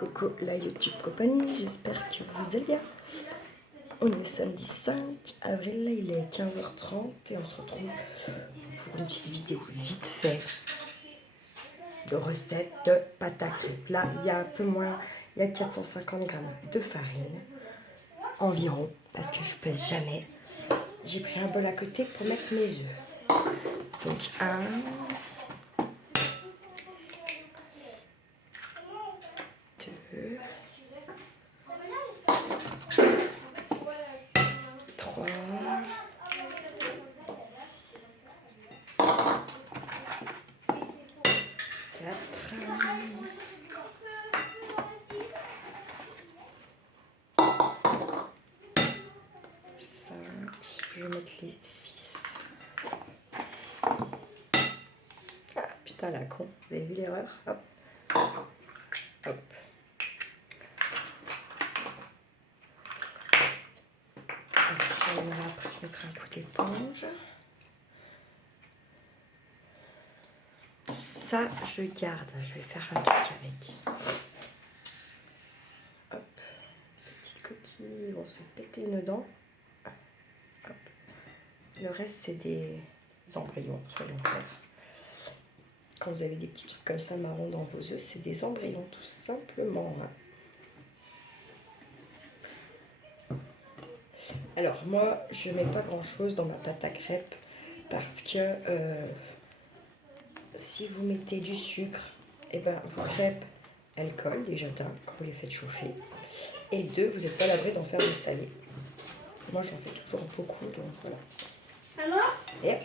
Coucou la YouTube compagnie, j'espère que vous allez bien. On est samedi 5 avril, là il est 15h30 et on se retrouve pour une petite vidéo vite fait de recette de pâte à crêpes. Là il y a un peu moins, il y a 450 grammes de farine environ, parce que je pèse jamais. J'ai pris un bol à côté pour mettre mes œufs. Donc 1, 2, 3, 4, 5, je vais mettre les 6. Ah putain la con, vous avez vu l'erreur? Hop, hop. Après je mettrai un coup d'éponge. Ça je garde, je vais faire un truc avec. Hop, petites coquilles vont se péter une dent. Hop. Le reste c'est des embryons, soyons clairs. Quand vous avez des petits trucs comme ça marron dans vos œufs, c'est des embryons tout simplement. Alors moi, je mets pas grand chose dans ma pâte à crêpes parce que si vous mettez du sucre, et ben vos crêpes, elles collent déjà d'un quand vous les faites chauffer. Et deux, vous n'êtes pas à l'abri d'en faire des salés. Moi, j'en fais toujours beaucoup, donc voilà. Maman, Et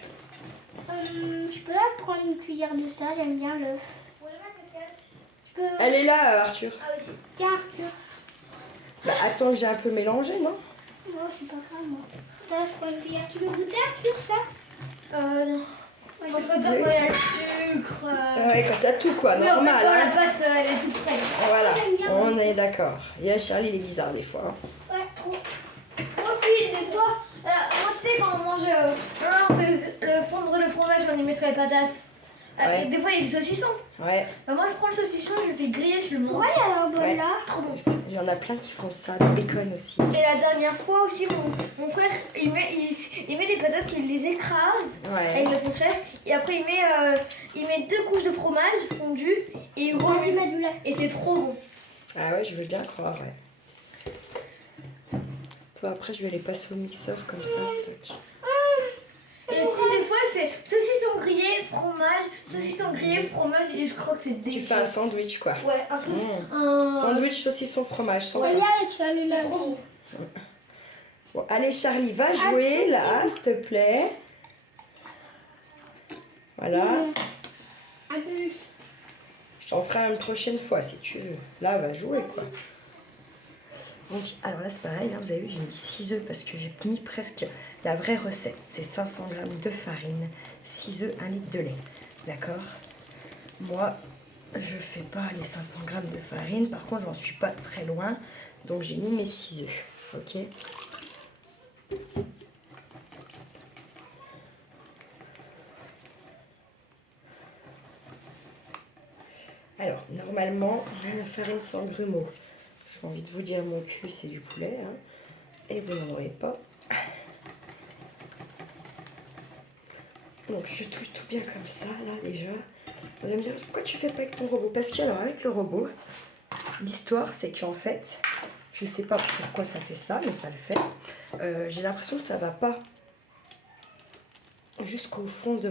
je peux prendre une cuillère de ça, j'aime bien l'œuf. Je peux... elle est là, Arthur. Ah oui. Tiens Arthur. Bah attends que j'ai un peu mélangé, non? Non, c'est pas grave moi. Attends, je prends une cuillère. Tu veux goûter Arthur ça? Non. Ouais, On préfère quand il y a le sucre. Ouais, quand il y a tout quoi, Oui, en fait, normal. quand Hein. la pâte elle est toute prête. Voilà, j'aime bien, on est d'accord. Il y a Charlie, il est bizarre des fois. Hein. Ouais, trop. Moi aussi, des fois, moi tu sais, quand on mange, on fait fondre le fromage, on y mettrait les patates. Ouais. Et des fois, il y a du saucisson. Ouais, Bah, moi, je prends le saucisson, je le fais griller, je le mange. Pourquoi il y a un bol Ouais. là? Trop bon. il y en a plein qui font ça, le bacon aussi. Et la dernière fois aussi, mon frère, il met des patates, il les écrase avec Ouais. la fourchette. Et après, il met 2 couches de fromage fondu et il Vas-y, remet. mets du lait. Et c'est trop bon. Ah ouais, je veux bien croire, ouais. Toi, après, je vais les passer au mixeur comme ça. Tac. Et si des fois je fais saucisson grillé, fromage, saucisson grillé, fromage et je crois que c'est Tu délicieux. fais un sandwich, quoi. Ouais, un Sandwich, saucisson, fromage. J'aime Sandwich. bien avec tu as le lait. C'est trop bon. Bon, allez, Charlie, va jouer, là, s'il te plaît. Voilà. Un peu. Je t'en ferai une prochaine fois, si tu veux. Là, va jouer, quoi. Donc, alors là, c'est pareil, hein, vous avez vu, j'ai mis 6 œufs parce que j'ai mis presque la vraie recette. C'est 500 g de farine, 6 œufs, 1 litre de lait. D'accord? Moi, je fais pas les 500 g de farine. Par contre, j'en suis pas très loin. Donc, j'ai mis mes 6 œufs. Ok? Alors, normalement, la farine sans grumeaux. J'ai envie de vous dire, mon cul, c'est du poulet. Hein, et vous n'en aurez pas. Donc, je touche tout bien comme ça, là, déjà. Vous allez me dire, pourquoi tu fais pas avec ton robot? Parce que, alors, avec le robot, l'histoire, c'est qu'en fait, je sais pas pourquoi ça fait ça, mais ça le fait. J'ai l'impression que ça va pas jusqu'au fond de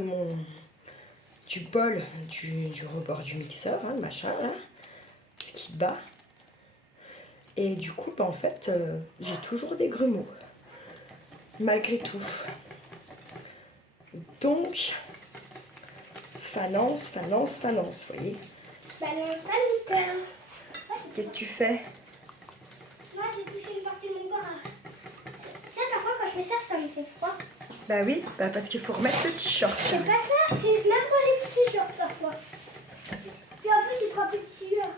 du bol du rebord du mixeur, hein, le machin, là, ce qui bat. Et du coup, bah, en fait, j'ai toujours des grumeaux, malgré tout. Donc, fanance, fanance, fanance, vous voyez. Balance pas le pain. Qu'est-ce que tu fais? Moi, j'ai touché une partie de mon corps. Tu sais, parfois, quand je fais ça, ça me fait froid. Bah oui, bah parce qu'il faut remettre le t-shirt. C'est pas ça, c'est même quand j'ai plus de t-shirt parfois. Puis en plus, il te plus de sueur.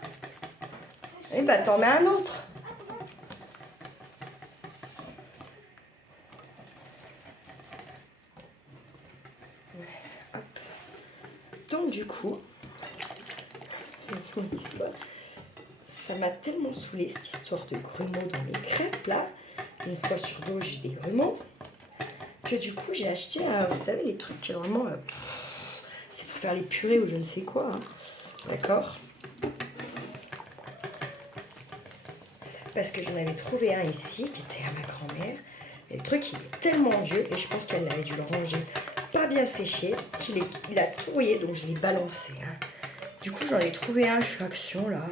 Et bah t'en mets un autre. Hop. Donc du coup, mon histoire. ça m'a tellement saoulée cette histoire de grumeaux dans les crêpes là. Une fois sur deux, j'ai des grumeaux. Que du coup, j'ai acheté, vous savez, les trucs vraiment... c'est pour faire les purées ou je ne sais quoi. Hein. D'accord? Parce que j'en avais trouvé un ici, qui était à ma grand-mère. Et le truc, il est tellement vieux, et je pense qu'elle avait dû le ranger pas bien séché, il a tout rouillé, donc je l'ai balancé. Hein. Du coup, j'en ai trouvé un chez Action, là,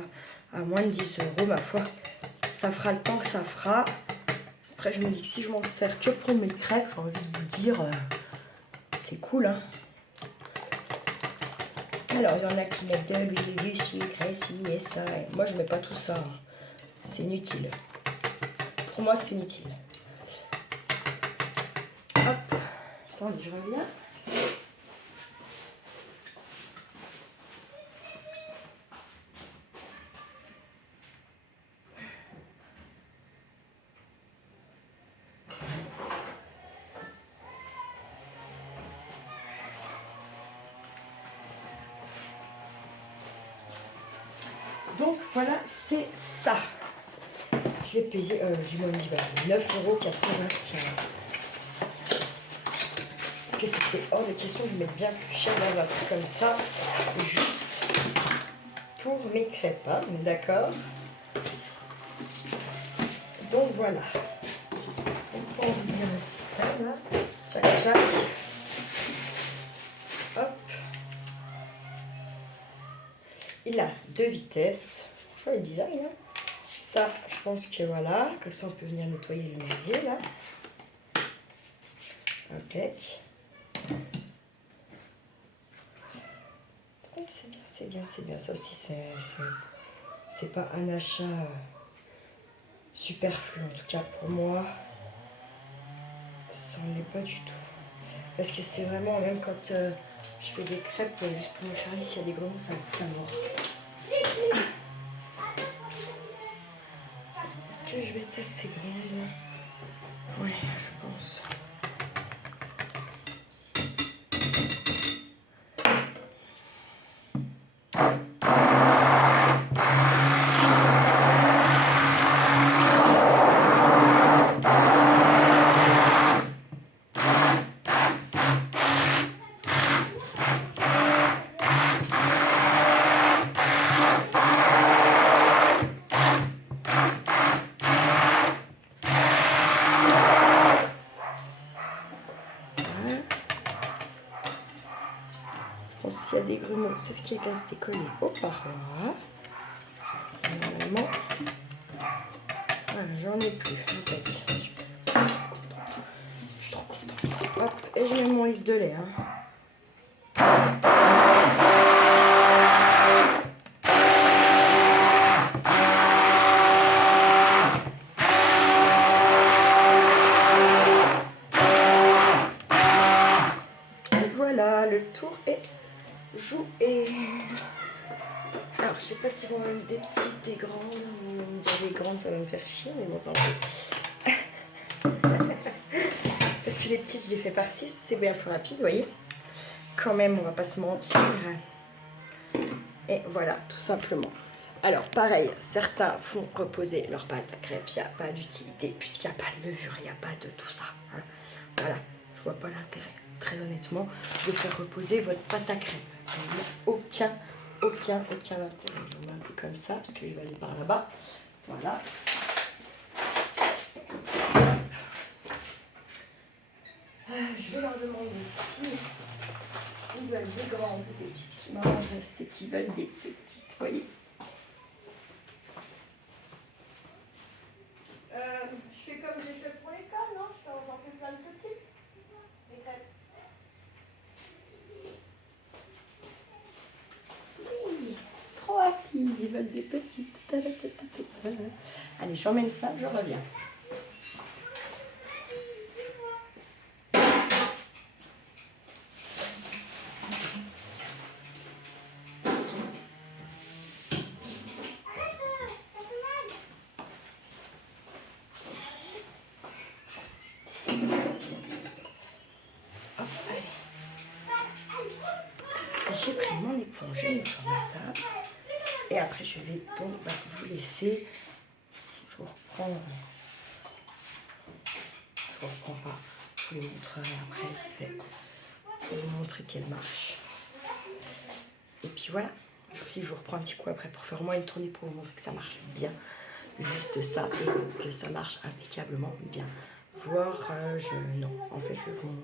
à moins de 10 €, ma foi. Ça fera le temps que ça fera. Après, je me dis que si je m'en sers que pour mes crêpes, j'ai envie de vous dire, c'est cool, hein. Alors, il y en a qui mettent de l'huile, du sucre, et ci, et ça. Et moi, je mets pas tout ça. Hein. C'est inutile. Pour moi, c'est inutile. Hop. Attendez, je reviens. Donc voilà, c'est ça. Je l'ai payé, je m'en dis 9,95 €. Parce que c'était hors de question de mettre bien plus cher dans un truc comme ça. Juste pour mes crêpes, hein, on est d'accord. Donc voilà. On revient au système là. Tchac tchac. Hop. Il a 2 vitesses. Franchement, le design. Hein. Ça, je pense que voilà. Comme ça, on peut venir nettoyer le merdier là. Impec. Donc c'est bien, c'est bien, c'est bien. Ça aussi, c'est pas un achat superflu. En tout cas, pour moi, ça ne l'est pas du tout. Parce que c'est vraiment, même quand je fais des crêpes, juste pour mon Charlie, s'il y a des grenouilles, ça me fout la mort. Est-ce que je vais être assez grande? Ouais, je pense. S'il y a des grumeaux, c'est ce qui est resté collé aux parois. Normalement, voilà, j'en ai plus. En fait. Je suis trop contente. Hop, et je mets mon litre de lait. Hein. Et voilà, le tour est joué. Alors, je sais pas si on a des petites, des grandes. On me dit des grandes, ça va me faire chier, mais bon, tant pis. Parce que les petites, je les fais par 6, c'est bien plus rapide, vous voyez. Quand même, on va pas se mentir. Et voilà, tout simplement. Alors, pareil, certains font reposer leur pâte à crêpes. Il n'y a pas d'utilité, puisqu'il n'y a pas de levure, il n'y a pas de tout ça. Hein. Voilà, je vois pas l'intérêt, très honnêtement, de faire reposer votre pâte à crêpes. Il n'y a aucun intérêt. Je vous mets un peu comme ça, parce que je vais aller par là-bas. Voilà. Je vais leur demander si ils veulent des grandes ou des petites qui mangent, c'est qu'ils veulent des petites, vous voyez. Je fais comme j'ai fait pour l'école, non? J'en fais plein de petites. Les crêpes. Oui, trop rapides, ils veulent des petites. Allez, j'emmène ça, je reviens. J'ai pris mon éponge, j'ai mis sur la table. Et après, je vais donc vous laisser. Je vous reprends. Je vous reprends pas. Je vous les montrerai après, vite fait. Pour vous montrer qu'elle marche. Et puis voilà. Je vous reprends un petit coup après pour faire au moins une tournée pour vous montrer que ça marche bien. Juste ça et que ça marche impeccablement bien. Voir, non, en fait, je vais vous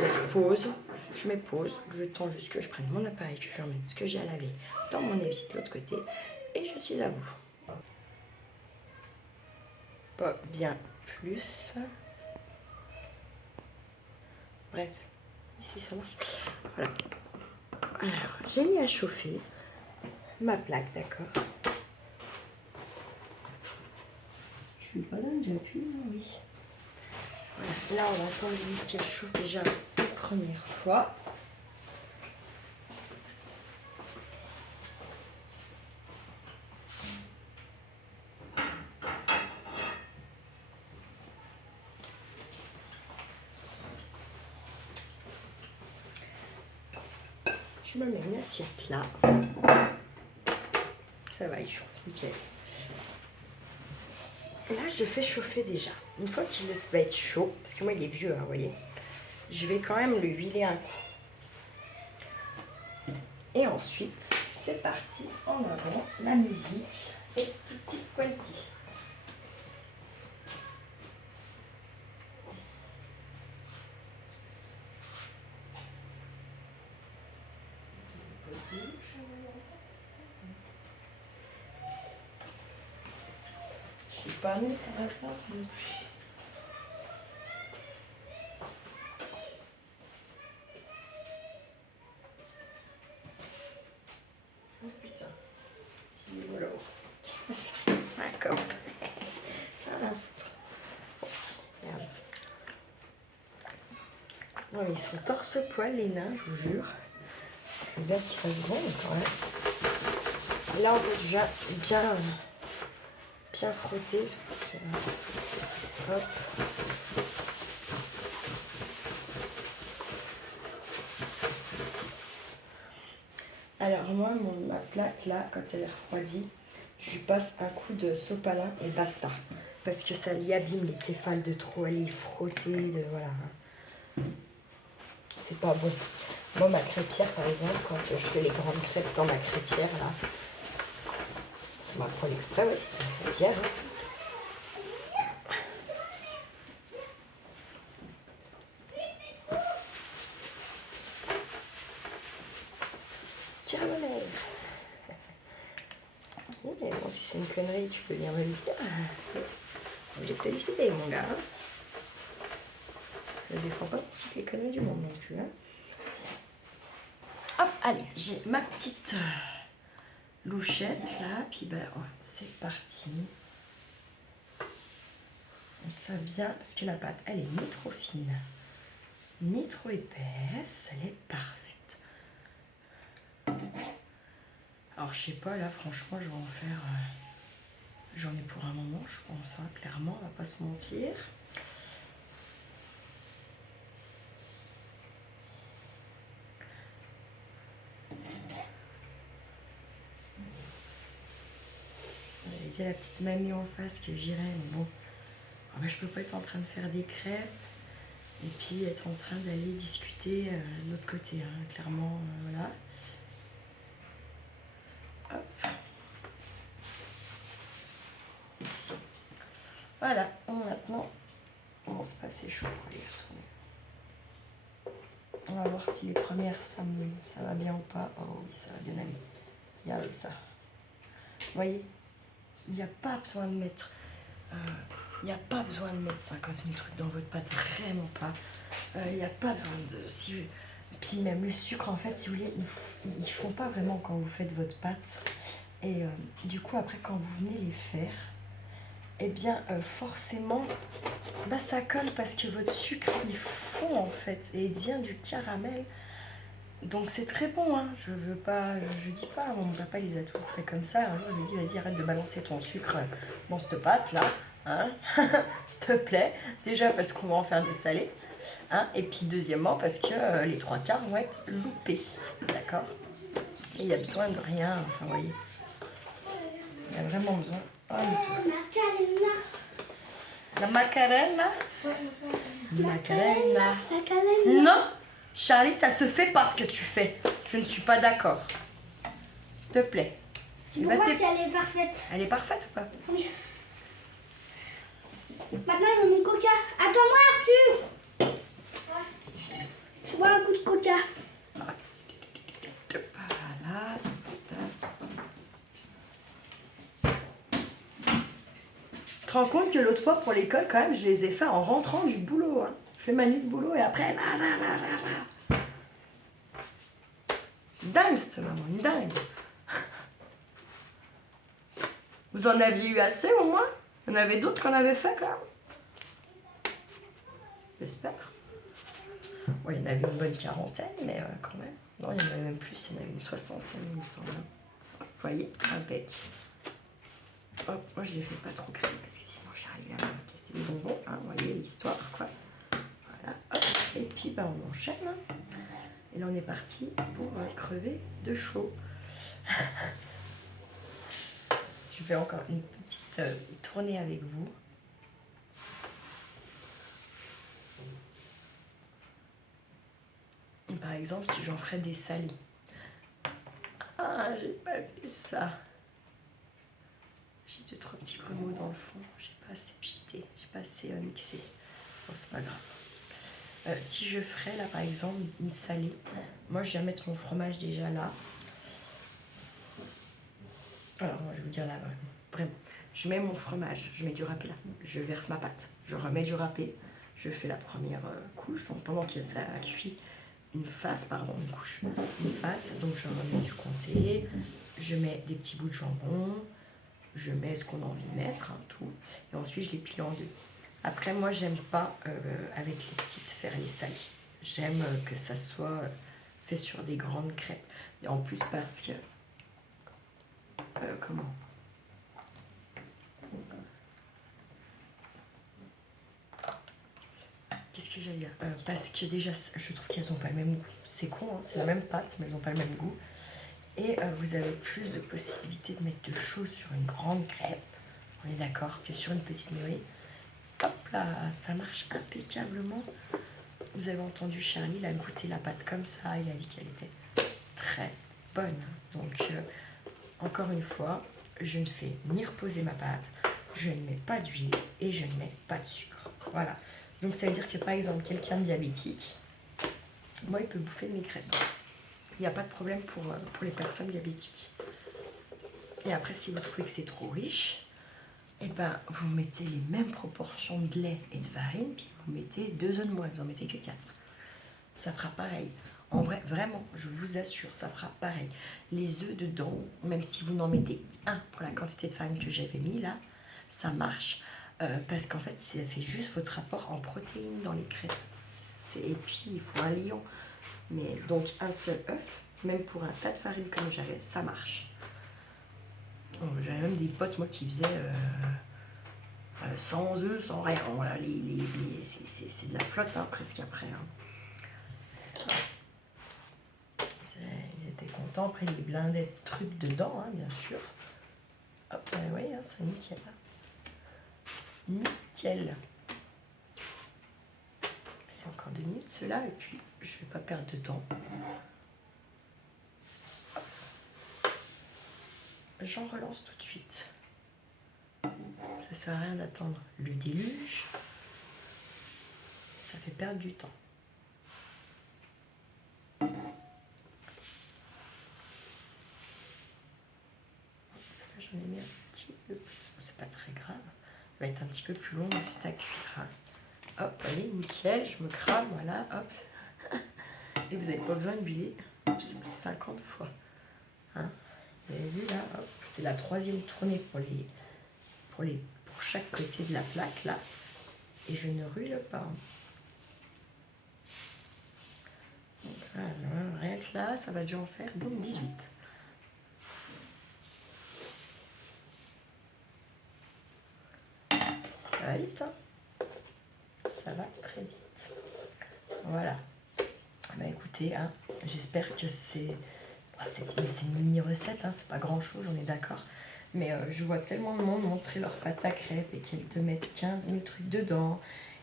mettre pause. Je mets pause, je tends juste que je prenne mon appareil, que j'emmène ce que j'ai à laver dans mon évier de l'autre côté et je suis à vous. Pas bien plus. Bref, ici ça marche. Voilà. Alors, j'ai mis à chauffer ma plaque, d'accord. Je suis pas dingue, j'appuie, oui. Voilà. Là, on va attendre qu'elle chauffe déjà la première fois. Je me mets une assiette là. Ça va, il chauffe, nickel. Là, je le fais chauffer déjà. Une fois qu'il va être chaud, parce que moi, il est vieux, hein, vous voyez, je vais quand même le huiler un coup. Et ensuite, c'est parti en avant, la musique et tutti quanti. Je suis pas née pour ça. Oh putain, c'est rigolo. Ça comme. Voilà. Merde. Non mais ils sont torse-poil les nains, je vous jure. Je veux bien qu'ils fassent bon mais quand même. Là on peut déjà bien frotter. Hop. Alors moi, ma plaque là, quand elle est refroidie, je lui passe un coup de sopalin et basta. Parce que ça lui abîme les téfales de trop, aller frotter, voilà. C'est pas bon. Moi, ma crêpière, par exemple, quand je fais les grandes crêpes dans ma crêpière, là, on m'apprend l'exprès, ouais, c'est une crêpière. Hein. Tire à ma mère. Oui, mais bon, si c'est une connerie, tu peux venir me le dire. J'ai te discuter, mon gars. Hein. Je ne défends pas pour toutes les conneries du monde non plus. Hein. Hop, allez, j'ai ma petite louchette là, puis ben, ouais, c'est parti. Donc ça bien, parce que la pâte, elle est ni trop fine, ni trop épaisse, elle est parfaite. Alors je sais pas, là franchement, je vais en faire, j'en ai pour un moment, je pense, hein, clairement, on va pas se mentir. J'avais dit à la petite mamie en face que j'irais, mais bon, ben, je peux pas être en train de faire des crêpes et puis être en train d'aller discuter de l'autre côté, hein, clairement, voilà. Hop. Voilà, maintenant, on se passer chaud pour aller retourner. On va voir si les premières, ça va bien ou pas. Oh oui, ça va bien aller. Regardez ça. Vous voyez, il n'y a pas besoin de mettre... il n'y a pas besoin de mettre 50 000 trucs dans votre pâte, vraiment pas. Il n'y a pas besoin de... Puis même le sucre, en fait, si vous voulez, ils font pas vraiment quand vous faites votre pâte. Et du coup, après, quand vous venez les faire, eh bien, forcément, bah, ça colle parce que votre sucre, il fond, en fait, et il devient du caramel. Donc, c'est très bon, hein. Je dis pas, mon papa, il les a toujours fait comme ça. Un jour, je lui ai dit, vas-y, arrête de balancer ton sucre dans cette pâte-là, hein, s'il te plaît. Déjà, parce qu'on va en faire des salés, hein, et puis, deuxièmement, parce que les 3/4 vont être loupés, d'accord. Et il n'y a besoin de rien, enfin, vous voyez. Il a vraiment besoin. Oh, Macarena. la macarena. Ouais, Macarena. Macarena. Non, Charlie, ça se fait pas ce que tu fais. Je ne suis pas d'accord. S'il te plaît. C'est Tu pour vas moi te- si elle est parfaite. Elle est parfaite ou pas? Oui. Maintenant, je veux mon coca. Attends-moi, Arthur. Tu bois un coup de coca. Voilà. Tu te rends compte que l'autre fois pour l'école, quand même, je les ai fait en rentrant du boulot. Hein. Je fais ma nuit de boulot et après. Dingue, cette maman, une dingue. Vous en aviez eu assez au moins? Il y en avait d'autres qu'on avait fait quand même? J'espère. Bon, il y en avait une bonne quarantaine, mais quand même. Non, il y en avait même plus, il y en avait une soixantaine, il me semble. Vous voyez, impec. Hop, moi je les fais pas trop créer parce que sinon Charlie va me casser les bonbons. Hein, vous voyez l'histoire, quoi. Voilà, hop. Et puis bah, on enchaîne. Hein. Et là on est parti pour crever de chaud. Je vais encore une petite tournée avec vous. Et par exemple, si j'en ferais des salés. Ah, j'ai pas vu ça. J'ai 2-3 petits grumeaux dans le fond. J'ai pas assez pchité, j'ai pas assez mixé. Bon, c'est pas grave. Si je ferais là par exemple une salée, moi je viens mettre mon fromage déjà là. Alors moi je vais vous dire là vraiment. Je mets mon fromage, je mets du râpé là. Je verse ma pâte, je remets du râpé. Je fais la première couche, donc pendant que ça cuit, une face, une face. Donc je remets du comté, je mets des petits bouts de jambon, je mets ce qu'on a envie de mettre, hein, tout. Et ensuite je les plie en deux. Après moi j'aime pas avec les petites faire les salés. J'aime que ça soit fait sur des grandes crêpes. Et en plus parce que comment? Qu'est-ce que j'allais dire? Parce que déjà, je trouve qu'elles n'ont pas le même goût. C'est con, hein, c'est la même pâte, mais elles n'ont pas le même goût. Et vous avez plus de possibilités de mettre de choses sur une grande crêpe, on est d'accord, que sur une petite nouille. Hop là, ça marche impeccablement. Vous avez entendu Charlie, il a goûté la pâte comme ça, il a dit qu'elle était très bonne. Donc, encore une fois, je ne fais ni reposer ma pâte, je ne mets pas d'huile et je ne mets pas de sucre. Voilà. Donc ça veut dire que par exemple, quelqu'un de diabétique, moi il peut bouffer de mes crêpes. Il n'y a pas de problème pour les personnes diabétiques. Et après, si vous trouvez que c'est trop riche, et ben, vous mettez les mêmes proportions de lait et de farine, puis vous mettez 2 œufs de moins, vous en mettez que 4. Ça fera pareil. En vrai, vraiment, je vous assure, ça fera pareil. Les œufs dedans, même si vous n'en mettez un pour la quantité de farine que j'avais mis là, ça marche. Parce qu'en fait, ça fait juste votre apport en protéines dans les crêpes. Et puis, il faut un lion. Mais donc, un seul œuf, même pour un tas de farine comme j'avais, ça marche. Bon, j'avais même des potes, moi, qui faisaient sans œufs, sans rien. Voilà, c'est de la flotte, hein, presque après. Hein. Ils étaient contents. Après, ils blindaient de trucs dedans, hein, bien sûr. Hop, oui, hein, c'est nickel. Nickel. C'est encore 2 minutes, cela, et puis je ne vais pas perdre de temps. J'en relance tout de suite. Ça sert à rien d'attendre le déluge. Ça fait perdre du temps. J'en ai mis un petit peu plus. C'est pas très grave. Ça va être un petit peu plus long juste à cuire. Hop, allez, nickel. Je me crame, voilà, hop. Et vous n'avez pas besoin d'huiler 50 fois. Hein, vous avez vu là, hop, c'est la 3e tournée pour chaque côté de la plaque là. Et je ne rûle pas. Donc voilà, rien que là, ça va déjà en faire donc 18. Ça va vite, hein? Ça va très vite. Voilà. Bah écoutez, hein, j'espère que c'est une mini recette, hein, c'est pas grand chose, on est d'accord. Mais je vois tellement de monde montrer leur pâte à crêpes et qu'elles te mettent 15 000 trucs dedans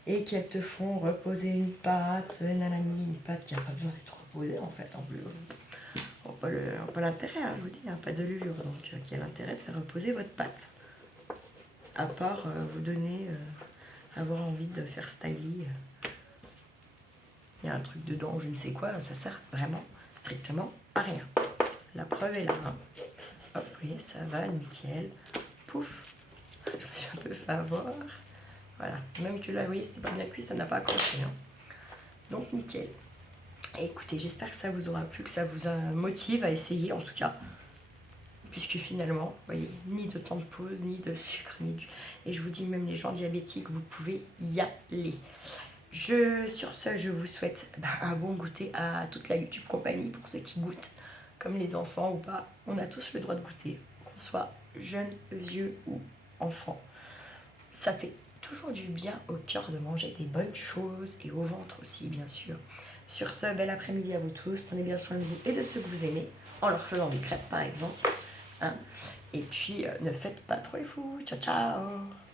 et qu'elles te font reposer une pâte, nanani, une pâte qui n'a pas besoin d'être reposée en fait. En plus, pas l'intérêt, hein, je vous dis, hein, pas de levure. Donc, quel intérêt de faire reposer votre pâte? À part vous donner, avoir envie de faire styling. Il y a un truc dedans, je ne sais quoi, ça sert vraiment strictement à rien. La preuve est là. Hein. Hop, vous voyez, ça va, nickel. Pouf. Je me suis un peu fait avoir. Voilà. Même que là, oui, c'était pas bien cuit, ça n'a pas accroché. Hein. Donc, nickel. Et écoutez, j'espère que ça vous aura plu, que ça vous motive à essayer, en tout cas. Puisque finalement, vous voyez, ni de temps de pause, ni de sucre, ni du... Et je vous dis, même les gens diabétiques, vous pouvez y aller. Sur ce, je vous souhaite un bon goûter à toute la YouTube compagnie pour ceux qui goûtent, comme les enfants ou pas. On a tous le droit de goûter, qu'on soit jeune, vieux ou enfant. Ça fait toujours du bien au cœur de manger des bonnes choses et au ventre aussi, bien sûr. Sur ce, bel après-midi à vous tous. Prenez bien soin de vous et de ceux que vous aimez, en leur faisant des crêpes par exemple. Hein. Et puis, ne faites pas trop les fous. Ciao, ciao!